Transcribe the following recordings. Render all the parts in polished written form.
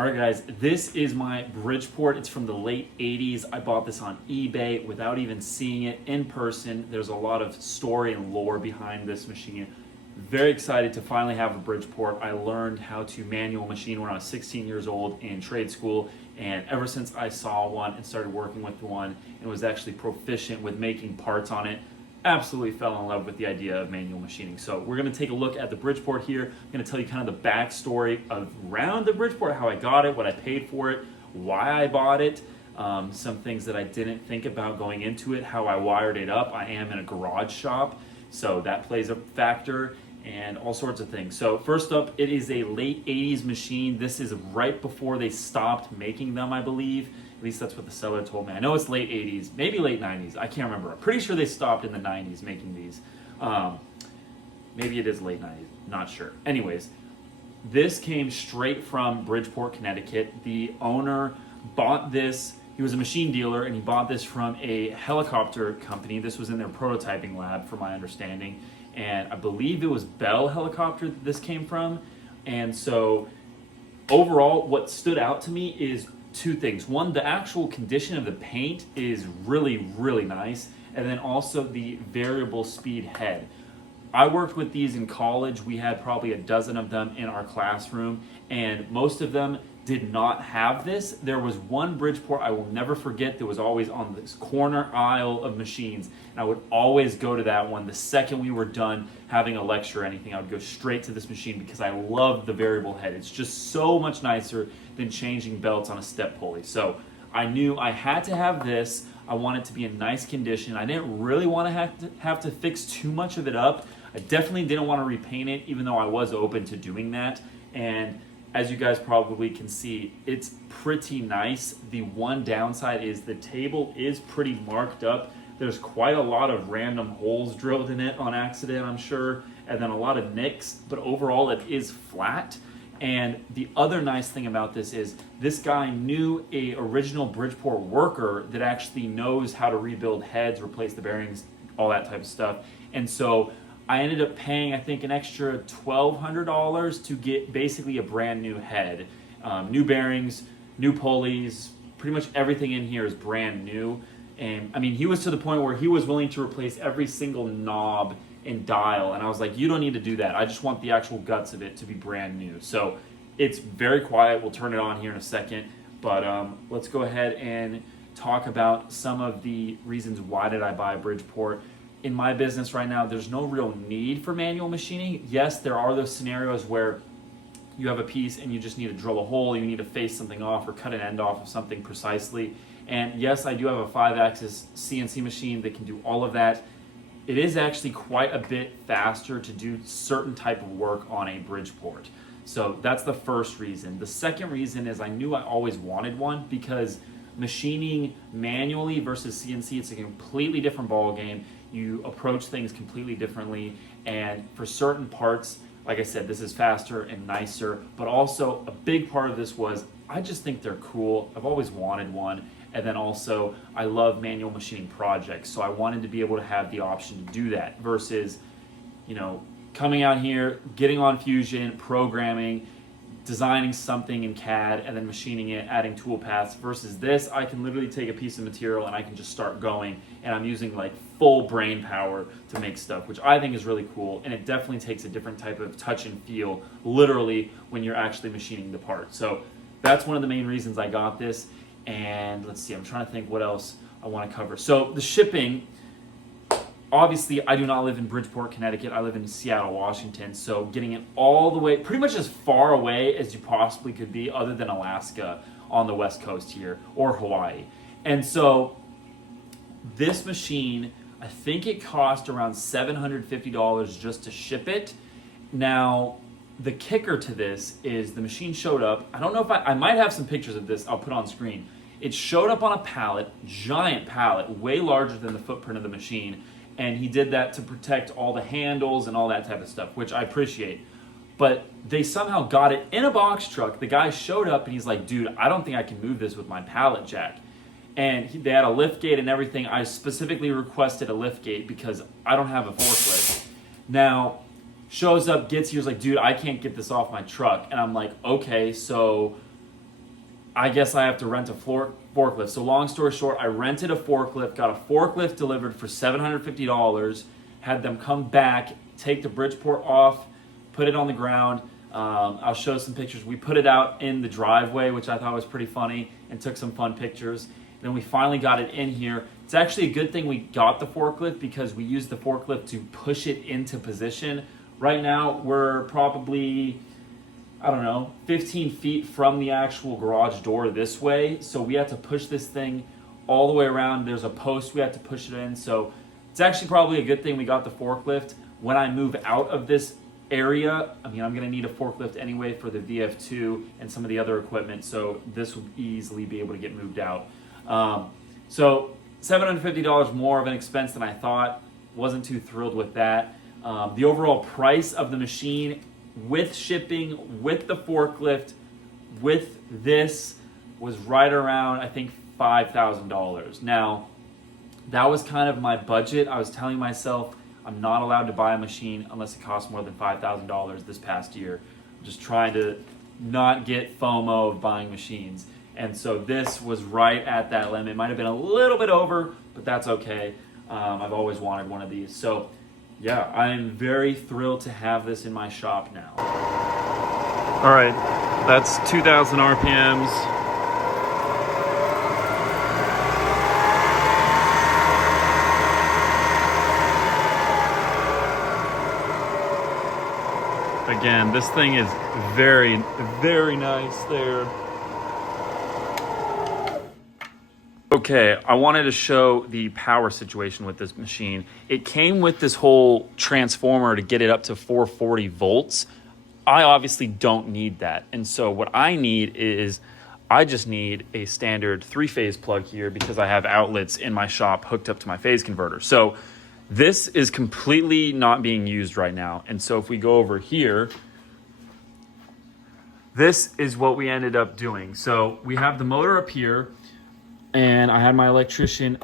All right, guys, this is my Bridgeport. It's from the late 80s. I bought this on eBay without even seeing it in person. There's a lot of story and lore behind this machine. Very excited to finally have a Bridgeport. I learned how to manual machine when I was 16 years old in trade school, and ever since I saw one and started working with one and was actually proficient with making parts on it, absolutely fell in love with the idea of manual machining. So we're going to take a look at the Bridgeport here. I'm going to tell you kind of the backstory around the Bridgeport, how I got it, what I paid for it, why I bought it, some things that I didn't think about going into it, how I wired it up. I am in a garage shop, so that plays a factor, and all sorts of things. So first up, it is a late 80s machine. This is right before they stopped making them, I believe. At least that's what the seller told me. I know it's late 80s, maybe late 90s. I can't remember. I'm pretty sure they stopped in the 90s making these. Maybe it is late 90s, not sure. Anyways, this came straight from Bridgeport, Connecticut. The owner bought this. He was a machine dealer, and he bought this from a helicopter company. This was in their prototyping lab, from my understanding. And I believe it was Bell Helicopter that this came from. And so overall, what stood out to me is two things. One, the actual condition of the paint is really, really nice. And then also the variable speed head. I worked with these in college. We had probably a dozen of them in our classroom, and most of them did not have this. There was one Bridgeport I will never forget that was always on this corner aisle of machines, and I would always go to that one. The second we were done having a lecture or anything, I would go straight to this machine because I loved the variable head. It's just so much nicer than changing belts on a step pulley. So I knew I had to have this. I want it to be in nice condition. I didn't really want to have to fix too much of it up. I definitely didn't want to repaint it, even though I was open to doing that. And as you guys probably can see, it's pretty nice. The one downside is the table is pretty marked up. There's quite a lot of random holes drilled in it on accident, I'm sure, and then a lot of nicks, but overall it is flat. And the other nice thing about this is this guy knew a original Bridgeport worker that actually knows how to rebuild heads, replace the bearings, all that type of stuff. And so I ended up paying, I think, an extra $1,200 to get basically a brand new head. New bearings, new pulleys, pretty much everything in here is brand new. And I mean, he was to the point where he was willing to replace every single knob and dial. And I was like, you don't need to do that. I just want the actual guts of it to be brand new. So it's very quiet. We'll turn it on here in a second. But let's go ahead and talk about some of the reasons why did I buy a Bridgeport. In my business right now, there's no real need for manual machining. Yes, there are those scenarios where you have a piece and you just need to drill a hole, you need to face something off or cut an end off of something precisely. And yes, I do have a 5-axis CNC machine that can do all of that. It is actually quite a bit faster to do certain type of work on a Bridgeport. So that's the first reason. The second reason is I knew I always wanted one because machining manually versus CNC, it's a completely different ball game. You approach things completely differently, and for certain parts, like I said, this is faster and nicer, but also a big part of this was I just think they're cool. I've always wanted one, and then also I love manual machining projects, so I wanted to be able to have the option to do that versus, you know, coming out here, getting on Fusion, programming, designing something in CAD and then machining it, adding tool paths, versus this, I can literally take a piece of material and I can just start going, and I'm using like full brain power to make stuff, which I think is really cool, and it definitely takes a different type of touch and feel literally when you're actually machining the part. So that's one of the main reasons I got this. And let's see, I'm trying to think what else I want to cover. So the shipping, obviously, I do not live in Bridgeport, Connecticut. I live in Seattle, Washington. So getting it all the way, pretty much as far away as you possibly could be, other than Alaska on the West Coast here, or Hawaii. And so this machine, I think it cost around $750 just to ship it. Now, the kicker to this is the machine showed up. I don't know if I might have some pictures of this I'll put on screen. It showed up on a pallet, giant pallet, way larger than the footprint of the machine. And he did that to protect all the handles and all that type of stuff, which I appreciate. But they somehow got it in a box truck. The guy showed up and he's like, dude, I don't think I can move this with my pallet jack. And they had a lift gate and everything. I specifically requested a lift gate because I don't have a forklift. Now, shows up, gets here, is like, dude, I can't get this off my truck. And I'm like, okay, so I guess I have to rent a forklift. So long story short, I rented a forklift, got a forklift delivered for $750, had them come back, take the Bridgeport off, put it on the ground. I'll show some pictures. We put it out in the driveway, which I thought was pretty funny, and took some fun pictures. Then we finally got it in here. It's actually a good thing we got the forklift because we used the forklift to push it into position. Right now, we're probably, I don't know, 15 feet from the actual garage door this way. So we have to push this thing all the way around. There's a post we have to push it in. So it's actually probably a good thing we got the forklift. When I move out of this area, I mean, I'm going to need a forklift anyway for the VF2 and some of the other equipment. So this will easily be able to get moved out. So $750 more of an expense than I thought. Wasn't too thrilled with that. The overall price of the machine with shipping, with the forklift, with this was right around, I think, $5,000. Now, that was kind of my budget. I was telling myself I'm not allowed to buy a machine unless it costs more than $5,000 this past year. I'm just trying to not get FOMO of buying machines. And so this was right at that limit. It might have been a little bit over, but that's okay. I've always wanted one of these. So yeah, I'm very thrilled to have this in my shop now. All right, that's 2,000 RPMs. Again, this thing is very, very nice there. Okay, I wanted to show the power situation with this machine. It came with this whole transformer to get it up to 440 volts. I obviously don't need that. And so what I need is, I just need a standard 3-phase plug here because I have outlets in my shop hooked up to my phase converter. So this is completely not being used right now. And so if we go over here, this is what we ended up doing. So we have the motor up here, and I had my electrician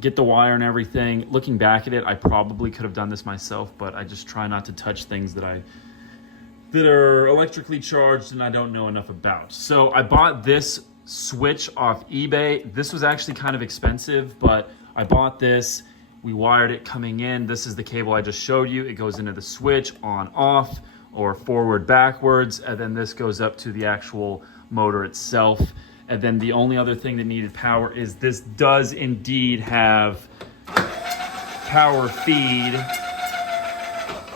get the wire and everything. Looking back at it, I probably could have done this myself, but I just try not to touch things that are electrically charged and I don't know enough about. So I bought this switch off eBay. This was actually kind of expensive, but I bought this. We wired it coming in. This is the cable I just showed you. It goes into the switch on off or forward backwards, and then this goes up to the actual motor itself. And then the only other thing that needed power is this does indeed have power feed.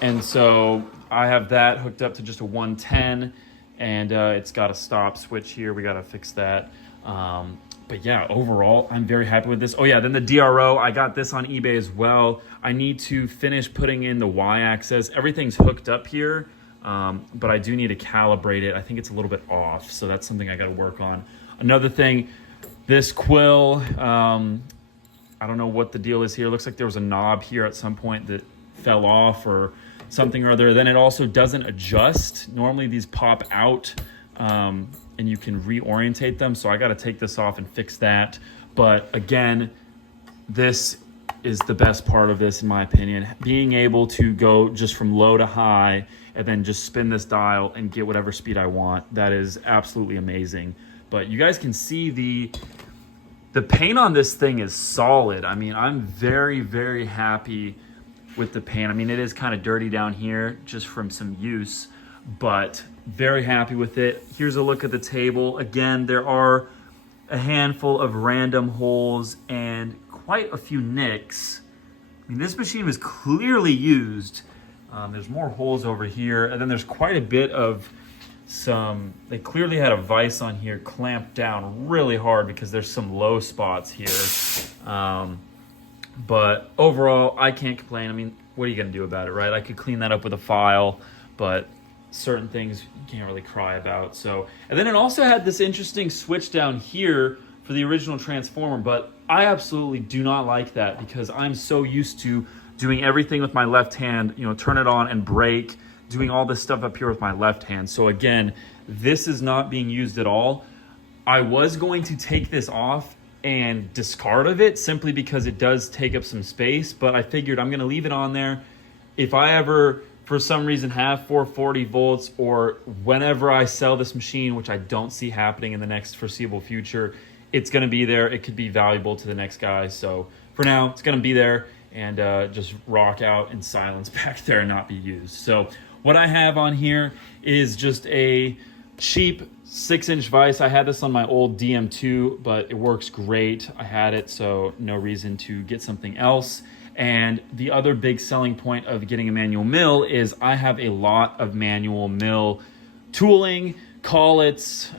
And so I have that hooked up to just a 110, and it's got a stop switch here. We got to fix that. But yeah, overall, I'm very happy with this. Oh yeah, then the DRO, I got this on eBay as well. I need to finish putting in the Y-axis. Everything's hooked up here, but I do need to calibrate it. I think it's a little bit off, so that's something I got to work on. Another thing, this quill, I don't know what the deal is here. It looks like there was a knob here at some point that fell off or something or other. Then it also doesn't adjust. Normally these pop out and you can reorientate them. So I got to take this off and fix that. But again, this is the best part of this in my opinion. Being able to go just from low to high and then just spin this dial and get whatever speed I want. That is absolutely amazing. But you guys can see the paint on this thing is solid. I mean, I'm very, very happy with the paint. I mean, it is kind of dirty down here just from some use, but very happy with it. Here's a look at the table. Again, there are a handful of random holes and quite a few nicks. I mean, this machine was clearly used. There's more holes over here, and then there's quite a bit of they clearly had a vise on here clamped down really hard because there's some low spots here. But overall, I can't complain. I mean, what are you gonna do about it, right? I could clean that up with a file, but certain things you can't really cry about. So, and then it also had this interesting switch down here for the original transformer, but I absolutely do not like that because I'm so used to doing everything with my left hand, you know, turn it on and brake, doing all this stuff up here with my left hand. So again, this is not being used at all. I was going to take this off and discard of it simply because it does take up some space, but I figured I'm gonna leave it on there. If I ever for some reason have 440 volts, or whenever I sell this machine, which I don't see happening in the next foreseeable future, it's going to be there. It could be valuable to the next guy. So for now, it's going to be there and just rock out in silence back there and not be used. So what I have on here is just a cheap 6-inch vise. I had this on my old DM2, but it works great. I had it, so no reason to get something else. And the other big selling point of getting a manual mill is I have a lot of manual mill tooling, collets,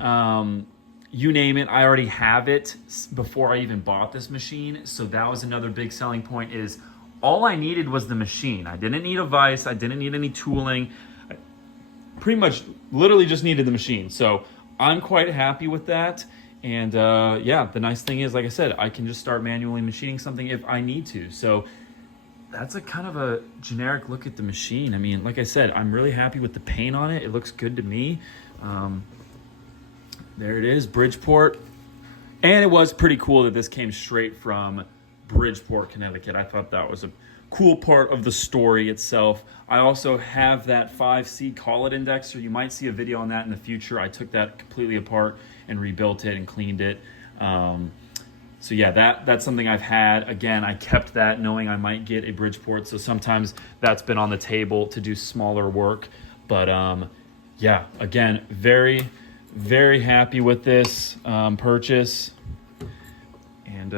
you name it. I already have it before I even bought this machine. So that was another big selling point, is all I needed was the machine. I didn't need a vise. I didn't need any tooling. I pretty much literally just needed the machine. So I'm quite happy with that. And yeah, the nice thing is, like I said, I can just start manually machining something if I need to. So that's a kind of a generic look at the machine. I mean, like I said, I'm really happy with the paint on it. It looks good to me. There it is, Bridgeport. And it was pretty cool that this came straight from Bridgeport, Connecticut. I thought that was a cool part of the story itself. I also have that 5C collet indexer. You might see a video on that in the future. I took that completely apart and rebuilt it and cleaned it. So yeah, that's something I've had. Again, I kept that knowing I might get a Bridgeport, so sometimes that's been on the table to do smaller work. But yeah, again, very, very happy with this purchase. And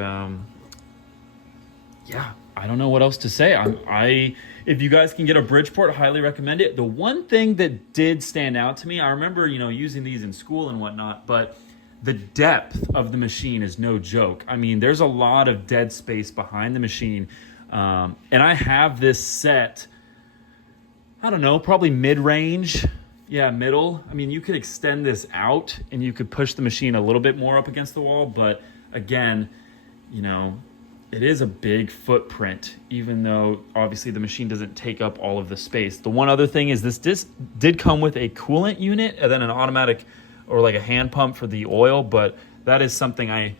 yeah, I don't know what else to say. If you guys can get a Bridgeport, I highly recommend it. The one thing that did stand out to me, I remember, using these in school and whatnot, but the depth of the machine is no joke. I mean, there's a lot of dead space behind the machine. And I have this set, I don't know, probably mid-range. Yeah, middle. I mean, you could extend this out and you could push the machine a little bit more up against the wall. But again, it is a big footprint, even though obviously the machine doesn't take up all of the space. The one other thing is this did come with a coolant unit and then an automatic or like a hand pump for the oil, but that is something I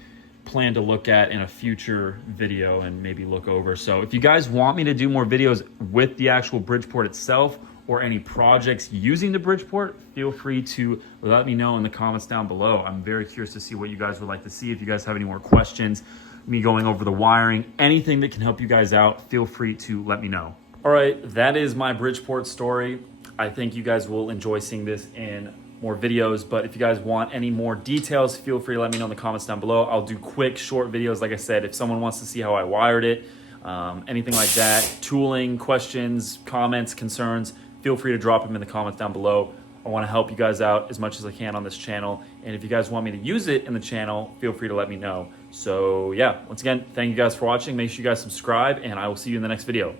plan to look at in a future video and maybe look over. So if you guys want me to do more videos with the actual Bridgeport itself or any projects using the Bridgeport, feel free to let me know in the comments down below. I'm very curious to see what you guys would like to see. If you guys have any more questions, me going over the wiring, anything that can help you guys out, feel free to let me know. All right, that is my Bridgeport story. I think you guys will enjoy seeing this in more videos, but if you guys want any more details, feel free to let me know in the comments down below. I'll do quick, short videos. Like I said, if someone wants to see how I wired it, anything like that, tooling, questions, comments, concerns, feel free to drop them in the comments down below. I want to help you guys out as much as I can on this channel. And if you guys want me to use it in the channel, feel free to let me know. So yeah, once again, thank you guys for watching. Make sure you guys subscribe, and I will see you in the next video.